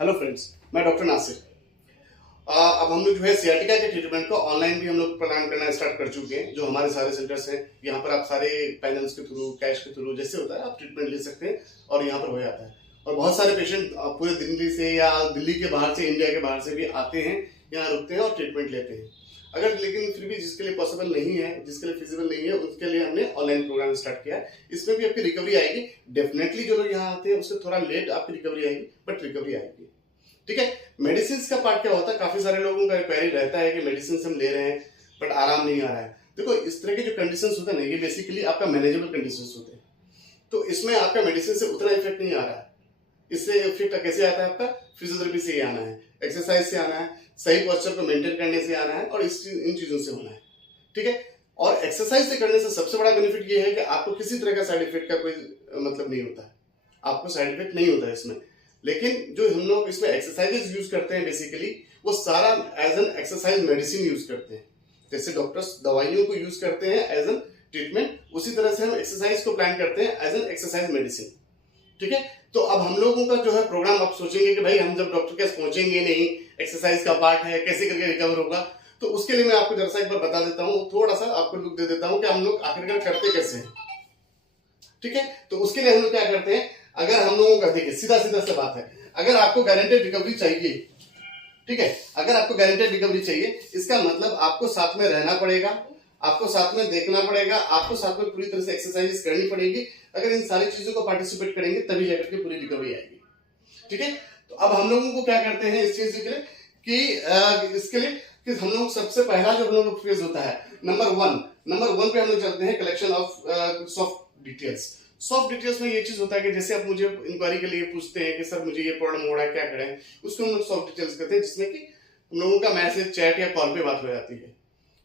Hello friends, मैं doctor Nasir. अब हम लोग जो है सियाटिका के ट्रीटमेंट को ऑनलाइन भी हम लोग प्रदान करना स्टार्ट कर चुके हैं। जो हमारे सारे सेंटर्स हैं, यहाँ पर आप सारे पैनल्स के थ्रू, कैश के थ्रू जैसे होता है आप ट्रीटमेंट ले सकते हैं और यहाँ पर हो जाता है। और बहुत सारे पेशेंट पूरे दिल्ली से या दिल्ली के बाहर से, इंडिया के बाहर से भी आते हैं, यहाँ रुकते हैं और ट्रीटमेंट लेते हैं। अगर लेकिन फिर भी जिसके लिए पॉसिबल नहीं है, जिसके लिए फिजिबल नहीं है, उसके लिए हमने ऑनलाइन प्रोग्राम स्टार्ट किया है। इसमें भी आपकी रिकवरी आएगी। डेफिनेटली जो लोग यहाँ आते हैं उससे थोड़ा लेट आपकी रिकवरी आएगी, बट रिकवरी आएगी। ठीक है। मेडिसिन का पार्ट क्या होता है, काफी सारे लोगों का क्वेरी रहता है कि मेडिसिन हम ले रहे हैं बट आराम नहीं आ रहा है। देखो, इस तरह के जो कंडीशंस होते हैं ना, ये बेसिकली आपका मैनेजेबल कंडीशंस होते हैं। तो इसमें आपका मेडिसिन से उतना इफेक्ट नहीं आ रहा है। इससे इफेक्ट कैसे आता है? आपका फिजियोथेरेपी से ही आना है, एक्सरसाइज से आना है, सही पोस्चर को मेंटेन करने से आना है और इन चीजों से होना है। ठीक है। और एक्सरसाइज से करने से सबसे बड़ा बेनिफिट ये है कि आपको किसी तरह का साइड इफेक्ट का कोई मतलब नहीं होता है। आपको साइड इफेक्ट नहीं होता है इसमें। लेकिन जो हम लोग इसमें एक्सरसाइजेस यूज करते हैं, बेसिकली वो सारा as an exercise medicine use करते हैं। जैसे डॉक्टर्स दवाइयों को यूज करते हैं एज एन ट्रीटमेंट, उसी तरह से हम एक्सरसाइज को प्लान करते हैं एज एन एक्सरसाइज मेडिसिन। ठीक है। तो अब हम लोगों का जो है प्रोग्राम, आप सोचेंगे कि भाई हम जब डॉक्टर के पास पहुंचेंगे नहीं, एक्सरसाइज का पार्ट है, कैसे करके रिकवर होगा। तो उसके लिए मैं आपको जरा सा एक बार बता देता हूँ, थोड़ा सा आपको लुक दे देता हूँ कि हम लोग आखिरकार करते कैसे हैं। ठीक है। तो उसके लिए हम लोग क्या करते हैं, अगर हम लोगों का, देखिए सीधा सीधा सा बात है, अगर आपको गारंटेड रिकवरी चाहिए, ठीक है, अगर आपको गारंटेड रिकवरी चाहिए, इसका मतलब आपको साथ में रहना पड़ेगा, आपको साथ में देखना पड़ेगा, आपको साथ में पूरी तरह से एक्सरसाइज करनी पड़ेगी। अगर इन सारी चीजों को पार्टिसिपेट करेंगे तभी जाकर के पूरी रिकवरी आएगी। ठीक है। तो अब हम लोगों को क्या करते हैं इस चीज के लिए कि इसके लिए कि हम लोग सबसे पहला जो हम लोग फेज होता है, नंबर वन पे हम लोग चलते हैं, collection of soft details. Soft details में ये चीज होता है कि जैसे आप मुझे इंक्वायरी के लिए पूछते हैं कि सर मुझे ये प्रॉब्लम हो रहा है, क्या करें, उसको हम लोग सॉफ्ट डिटेल्स करते हैं, जिसमें कि हम लोगों का मैसेज, चैट या कॉल पे बात हो जाती है।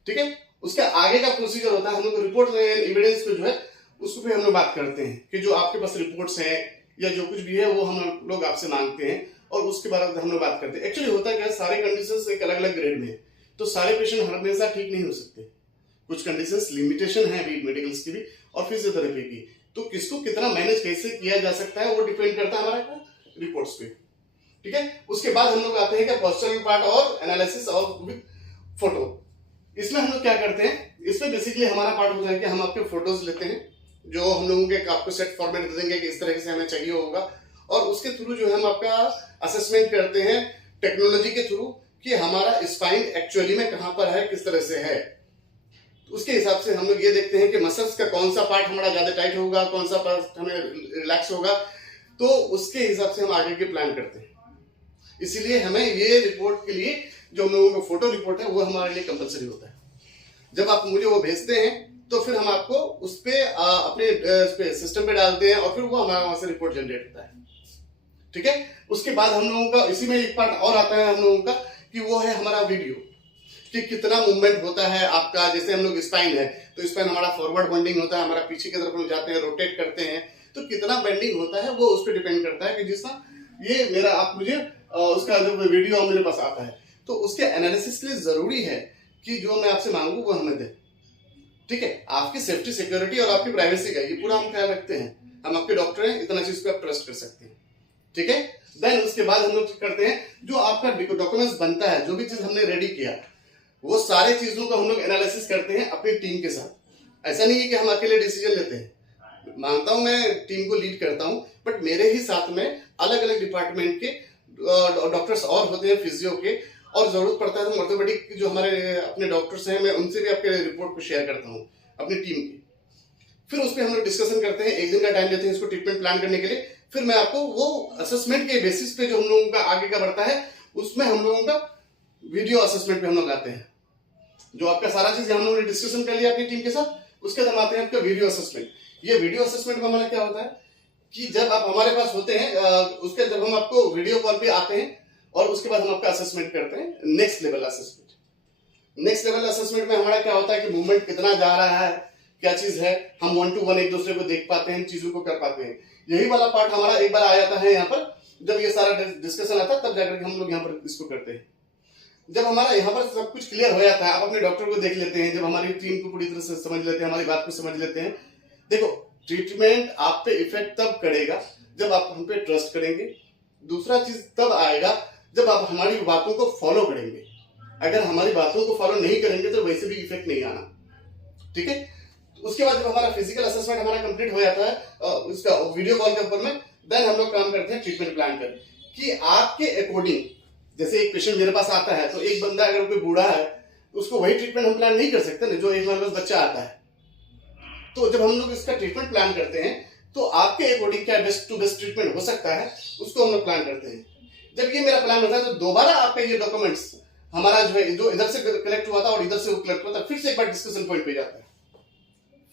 ठीक है। उसके आगे का प्रोसीजर होता है, हम लोग रिपोर्ट एविडेंस पे जो है उसको पे हम लोग बात करते हैं कि जो आपके पास रिपोर्ट्स हैं या जो कुछ भी है वो हम लोग आपसे मांगते हैं और उसके बाद हम लोग बात करते हैं। एक्चुअली होता क्या है, सारे कंडीशंस एक अलग अलग ग्रेड में है, तो सारे पेशेंट हमेशा ठीक नहीं हो सकते। कुछ कंडीशंस लिमिटेशन है भी मेडिकल्स की भी और फिजियोथेरेपी की। तो किसको कितना मैनेज कैसे किया जा सकता है वो डिपेंड करता है हमारा रिपोर्ट्स पे। ठीक है। उसके बाद हम लोग आते हैं कि पोस्चरल पार्ट और एनालिसिस और विद फोटो। इसमें हम लोग क्या करते हैं, इसमें बेसिकली हमारा पार्ट होता है कि हम आपके फोटोज लेते हैं, जो हम लोगों के आपको सेट फॉर्मेट दे देंगे कि इस तरह से हमें चाहिए होगा, और उसके थ्रू जो है हम आपका असेसमेंट करते हैं टेक्नोलॉजी के थ्रू कि हमारा स्पाइन एक्चुअली में कहां पर है, किस तरह से है। तो उसके हिसाब से हम लोग ये देखते हैं कि मसल्स का कौन सा पार्ट हमारा ज्यादा टाइट होगा, कौन सा पार्ट हमें रिलैक्स होगा, तो उसके हिसाब से हम आगे के प्लान करते हैं। इसीलिए हमें ये रिपोर्ट के लिए जो हम लोगों का फोटो रिपोर्ट है वो हमारे लिए कंपलसरी होता है। जब आप मुझे वो भेजते हैं तो फिर हम आपको उस पे अपने सिस्टम पे डालते हैं और फिर वो हमारा वहां से रिपोर्ट जनरेट होता है। ठीक है। उसके बाद हम लोगों का इसी में एक पार्ट और आता है हम लोगों का कि वो है हमारा वीडियो, कि कितना मूवमेंट होता है आपका। जैसे हम लोग स्पाइन है तो स्पाइन हमारा फॉरवर्ड बेंडिंग होता है, हमारा पीछे की तरफ हम जाते हैं, रोटेट करते हैं, तो कितना बेंडिंग होता है वो उस पर डिपेंड करता है कि जिस ये मेरा आप मुझे उसका जो वीडियो मेरे पास आता है तो उसके एनालिसिस के लिए जरूरी है कि जो मैं आपसे मांगू वो हमें दे। ठीक है। आपकी सेफ्टी, सिक्योरिटी और आपकी प्राइवेसी का ये पूरा हम ख्याल रखते हैं। हम आपके डॉक्टर हैं, इतना चीज पे आप ट्रस्ट कर सकते हैं। ठीक है। देन उसके बाद हम लोग करते हैं, जो आपका डॉक्यूमेंट्स बनता है, जो भी चीज हमने रेडी किया, वो सारे चीजों का हम लोग एनालिसिस करते हैं अपनी टीम के साथ। ऐसा नहीं है कि हम अकेले डिसीजन लेते हैं। मानता हूं मैं टीम को लीड करता हूं, बट मेरे ही साथ में अलग अलग डिपार्टमेंट के डॉक्टर्स और होते हैं, फिजियो के, और जरूरत पड़ता है तो ऑर्थोपेडिक जो हमारे अपने डॉक्टर्स हैं, मैं उनसे भी आपके रिपोर्ट को शेयर करता हूँ अपनी टीम की। फिर उस पर हम लोग डिस्कशन करते हैं, एक दिन का टाइम लेते हैं इसको ट्रीटमेंट प्लान करने के लिए। फिर मैं आपको वो असेसमेंट के बेसिस पे जो हम लोगों का आगे का बढ़ता है, उसमें हम लोगों का वीडियो असेसमेंट पे हम लोग आते हैं। जो आपका सारा चीज हम लोगों ने डिस्कशन कर लिया अपनी टीम के साथ, उसके बाद आते हैं आपका वीडियो असेसमेंट। ये वीडियो असेसमेंट में हमारा क्या होता है कि जब आप हमारे पास होते हैं, उसके जब हम आपको वीडियो कॉल पे आते हैं और उसके बाद हम आपका असेसमेंट करते हैं, next level assessment. Next level assessment में हमारा क्या होता है कि मूवमेंट कितना जा रहा है, क्या चीज है, हम 1 to 1 एक दूसरे को देख पाते हैं, चीजों को कर पाते हैं। यही वाला पार्ट हमारा एक बार आ जाता है यहाँ पर, जब ये सारा डिस्कशन आता है तब जाकर हम लोग यहाँ पर इसको करते हैं। जब हमारा यहाँ पर सब कुछ क्लियर हो जाता है, आप अपने डॉक्टर को देख लेते हैं, जब हमारी टीम को पूरी तरह से समझ लेते हैं, हमारी बात को समझ लेते हैं। देखो, ट्रीटमेंट आप पे इफेक्ट तब करेगा जब आप हम पे ट्रस्ट करेंगे, दूसरा चीज तब आएगा जब आप हमारी बातों को फॉलो करेंगे। अगर हमारी बातों को फॉलो नहीं करेंगे तो वैसे भी इफेक्ट नहीं आना, ठीक है। उसके बाद जब हमारा फिजिकल असेसमेंट हमारा कंप्लीट हो जाता है उसका वीडियो कॉल के ऊपर में, देन हम लोग काम करते हैं ट्रीटमेंट प्लान पर कि आपके अकॉर्डिंग, जैसे एक पेशेंट मेरे पास आता है तो एक बंदा अगर कोई बूढ़ा है उसको वही ट्रीटमेंट हम प्लान नहीं कर सकते ना जो एक हमारे पास बच्चा आता है। तो जब हम लोग इसका ट्रीटमेंट प्लान करते हैं तो आपके अकॉर्डिंग क्या बेस्ट टू बेस्ट ट्रीटमेंट हो सकता है उसको हम लोग प्लान करते हैं। जब ये मेरा प्लान होता है तो दोबारा आपका ये डॉक्यूमेंट्स हमारा जो है जो इधर से कलेक्ट हुआ था और इधर से वो कलेक्ट हुआ था फिर से एक बार डिस्कशन पॉइंट पे जाता है।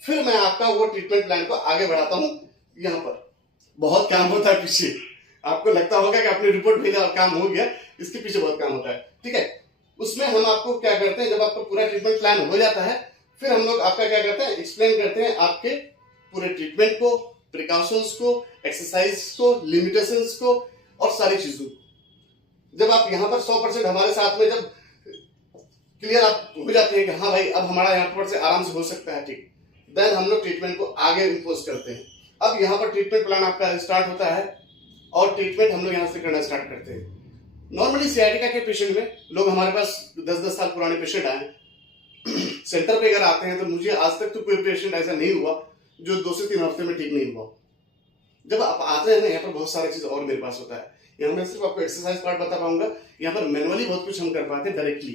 फिर मैं आपका वो ट्रीटमेंट प्लान को आगे बढ़ाता हूं। यहाँ पर बहुत काम होता है पीछे, आपको लगता होगा कि आपने रिपोर्ट भेजा और काम हो गया, इसके पीछे बहुत काम होता है, ठीक है। उसमें हम आपको क्या करते हैं, जब आपका पूरा ट्रीटमेंट प्लान हो जाता है फिर हम लोग आपका क्या करते हैं, एक्सप्लेन करते हैं आपके पूरे ट्रीटमेंट को, प्रिकॉशंस को, एक्सरसाइज को, लिमिटेशंस को और सारी चीजों को। जब आप यहाँ पर 100% हमारे साथ में जब क्लियर आप हो जाते हैं कि हाँ भाई अब हमारा यहाँ पर से आराम से हो सकता है, ठीक, देन हम लोग ट्रीटमेंट को आगे इम्पोज करते हैं। अब यहाँ पर ट्रीटमेंट प्लान आपका स्टार्ट होता है और ट्रीटमेंट हम लोग यहाँ से करना स्टार्ट करते हैं। नॉर्मली सियाटिका के पेशेंट में लोग हमारे पास 10-10 साल पुराने पेशेंट आए सेंटर पे अगर आते हैं तो मुझे आज तक तो कोई पेशेंट ऐसा नहीं हुआ जो 2 से 3 हफ्ते में ठीक नहीं हुआ। जब आप आते हैं ना यहाँ पर बहुत सारी चीज और मेरे पास होता है। यहाँ मैं सिर्फ आपको एक्सरसाइज पार्ट बता पाऊंगा, यहाँ पर मैनुअली बहुत कुछ हम कर पाते हैं डायरेक्टली,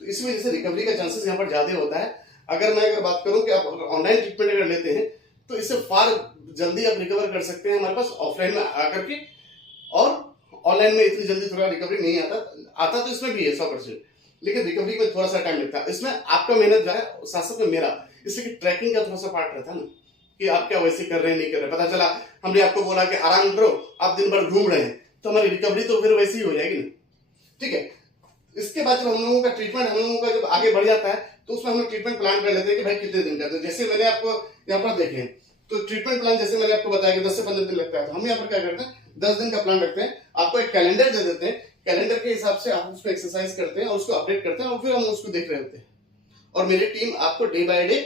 तो इस वजह से रिकवरी का चांसेस यहाँ पर ज्यादा होता है। अगर बात करूं कि आप ऑनलाइन ट्रीटमेंट अगर लेते हैं तो इससे फार जल्दी आप रिकवर कर सकते हैं हमारे पास ऑफलाइन में आकर के, और ऑनलाइन में इतनी जल्दी थोड़ा रिकवरी नहीं आता तो इसमें भी है 100%, लेकिन रिकवरी में थोड़ा सा टाइम लगता है। इसमें आपका मेहनत जो है साथ साथ में मेरा, इसलिए कि ट्रैकिंग का थोड़ा सा पार्ट रहता है ना कि आप क्या वैसे कर रहे हैं नहीं कर रहे। पता चला हमने आपको बोला कि आराम करो, आप दिन भर घूम रहे हैं, तो हमारी रिकवरी तो फिर वैसी ही हो जाएगी ना, ठीक है। इसके बाद जब हम लोगों का ट्रीटमेंट हम लोगों का जब आगे बढ़ जाता है तो उसमें हम लोग ट्रीटमेंट प्लान कर लेते हैं कि भाई कितने दिन का। तो जैसे मैंने आपको यहाँ पर देखें तो ट्रीटमेंट प्लान जैसे मैंने आपको बताया कि 10 से 15 दिन लगता है, तो हम यहाँ पर क्या करते हैं 10 दिन का प्लान रखते हैं, आपको एक कैलेंडर दे देते हैं, कैलेंडर के हिसाब से आप उसको एक्सरसाइज करते हैं और उसको अपडेट करते हैं और फिर हम उसको देख रहे होते हैं। और मेरी टीम आपको डे बाय डे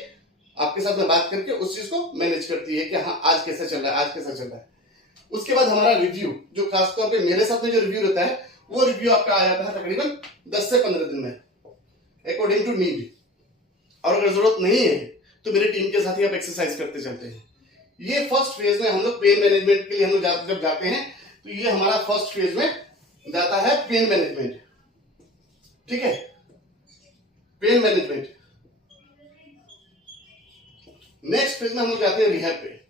आपके साथ में बात करके उस चीज को मैनेज करती है कि हाँ आज कैसा चल रहा है, आज कैसा चल रहा है। उसके बाद हमारा रिव्यू, जो खासतौर पर मेरे साथ में जो रिव्यू रहता है वो रिव्यू आपका आ जाता है तकरीबन 10 से 15 दिन में अकॉर्डिंग टू नीड। और अगर जरूरत नहीं है तो मेरी टीम के साथ ही आप एक्सरसाइज करते चलते हैं। ये फर्स्ट फेज में हम लोग पेन मैनेजमेंट के लिए हम लोग जब जाते हैं तो ये हमारा फर्स्ट फेज में जाता है पेन मैनेजमेंट, ठीक है, पेन मैनेजमेंट। नेक्स्ट फेज में हम लोग जाते हैं रिहैब पे।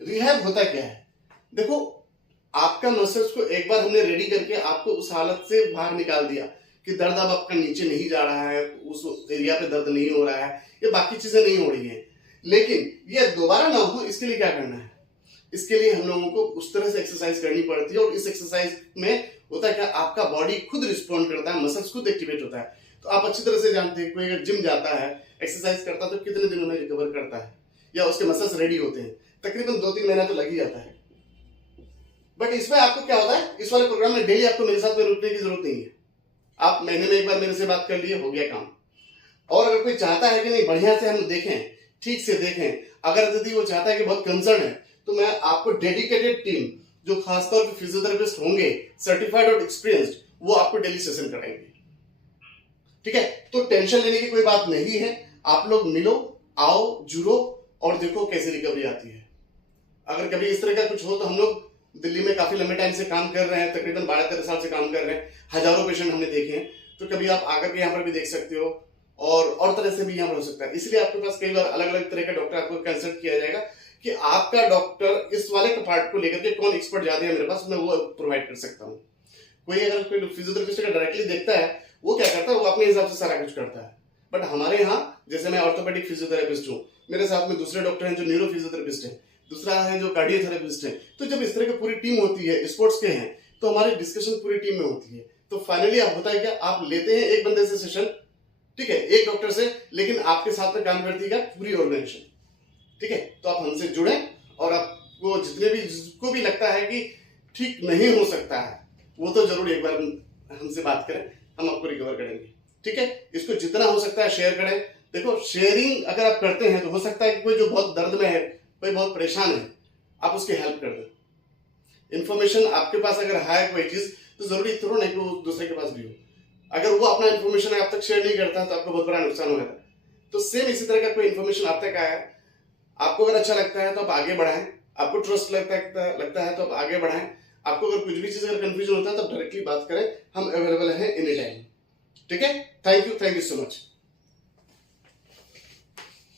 रिहैब होता क्या है, देखो आपका मसल्स को एक बार हमने रेडी करके आपको उस हालत से बाहर निकाल दिया कि दर्द अब आपका नीचे नहीं जा रहा है, उस एरिया पे दर्द नहीं हो रहा है, ये बाकी चीजें नहीं हो रही हैं, लेकिन ये दोबारा ना हो इसके लिए क्या करना है, इसके लिए हम लोगों को उस तरह से एक्सरसाइज करनी पड़ती है। और इस एक्सरसाइज में होता है क्या, आपका बॉडी खुद रिस्पॉन्ड करता है, मसल्स खुद एक्टिवेट होता है। तो आप अच्छी तरह से जानते हैं कोई अगर जिम जाता है, एक्सरसाइज करता है तो कितने दिनों में रिकवर करता है या उसके मसल्स रेडी होते हैं, तकरीबन 2-3 महीना तो लग ही जाता है। बट इसमें आपको क्या होता है, इस वाले प्रोग्राम में डेली आपको मेरे साथ में रुकने की जरूरत नहीं है, आप महीने में एक बार मेरे से बात कर लिए, हो गया काम। और अगर कोई चाहता है कि नहीं बढ़िया से हम देखें, ठीक से देखें, अगर यदि वो चाहता है कि बहुत कंसर्न है तो मैं आपको डेडिकेटेड टीम जो खासतौर पर फिजियोथेरेपिस्ट होंगे, सर्टिफाइड और एक्सपीरियंस्ड, वो आपको डेली सेशन कराएंगे, ठीक है। तो टेंशन लेने की कोई बात नहीं है, आप लोग मिलो, आओ, जुड़ो और देखो कैसे रिकवरी आती है। अगर कभी इस तरह का कुछ हो तो हम लोग दिल्ली में काफी लंबे टाइम से काम कर रहे हैं, तकरीबन 12-13 साल से काम कर रहे हैं, हजारों पेशेंट हमने देखे हैं, तो कभी आप आकर के यहाँ पर भी देख सकते हो और तरह से भी यहाँ पर हो सकता है। इसलिए आपके पास कई बार अलग अलग तरह का डॉक्टर आपको कंसल्ट किया जाएगा कि आपका डॉक्टर इस वाले पार्ट को लेकर के कौन एक्सपर्ट ज्यादा है मेरे पास, मैं वो प्रोवाइड कर सकता हूँ। कोई अगर कोई फिजियोथेरेपिस्ट का डायरेक्टली देखता है, वो क्या करता है, वो अपने हिसाब से सारा कुछ करता है। बट हमारे यहाँ जैसे मैं ऑर्थोपेडिक फिजियोथेरेपिस्ट हूँ, मेरे साथ में दूसरे डॉक्टर हैं जो न्यूरो फिजियोथेरेपिस्ट है, दूसरा है जो कार्डियोथेरेपिस्ट है। तो जब इस तरह की पूरी टीम होती है, स्पोर्ट्स के हैं, तो हमारी डिस्कशन पूरी टीम में होती है। तो फाइनली आप होता है क्या, आप लेते हैं एक बंदे से सेशन, ठीक है, एक डॉक्टर से, लेकिन आपके साथ में काम करती है पूरी ऑर्गेनाइजेशन, ठीक है। तो आप हमसे जुड़े और आपको जितने भी जिसको भी लगता है कि ठीक नहीं हो सकता है, वो तो जरूर एक बार हमसे बात करें, हम आपको रिकवर करेंगे, ठीक है। इसको जितना हो सकता है शेयर करें। देखो शेयरिंग अगर आप करते हैं तो हो सकता है कि कोई जो बहुत दर्द में है, कोई बहुत परेशान है, आप उसकी हेल्प कर दें। इन्फॉर्मेशन आपके पास अगर है कोई चीज, तो जरूरी थोड़ा नहीं कि वो दूसरे के पास भी हो। अगर वो अपना इन्फॉर्मेशन आप तक शेयर नहीं करता तो आपको बहुत बड़ा नुकसान होगा। तो सेम इसी तरह का कोई इन्फॉर्मेशन आप तक आया, आपको अगर अच्छा लगता है तो आप आगे बढ़ाएं, आपको ट्रस्ट लगता है तो आप आगे बढ़ाएं। आपको अगर कुछ भी चीज अगर कंफ्यूजन होता है तो डायरेक्टली बात करें, हम अवेलेबल हैं एनी टाइम। ठीक है, थैंक यू सो मच।